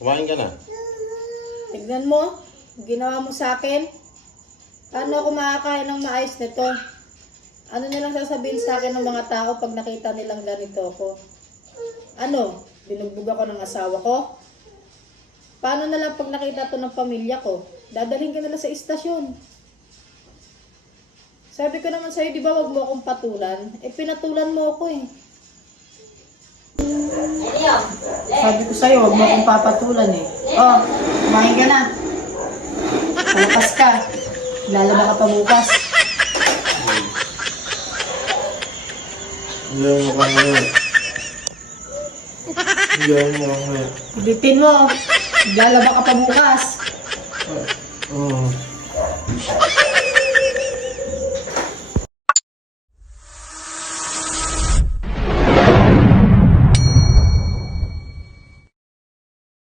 Kumain ka na. Tignan mo, ginawa mo sa akin. Paano ako makakain ng maayos nito? Ano nilang sasabihin sa akin ng mga tao pag nakita nilang ganito ako? Ano? Binugbog ako ng asawa ko? Paano na lang pag nakita to ng pamilya ko? Dadalhin ka nila sa istasyon. Sabi ko naman sa'yo, di ba wag mo akong patulan? Eh, pinatulan mo ako eh. Sabi ko sa'yo, wag mo akong papatulan eh. Oh, kumain ka na. Bukas ka. Lalaba ka pa bukas. Hindi mo kang ngayon. Hindi mo kang ngayon. Ulitin mo. Lalaba ka pa bukas. Oo.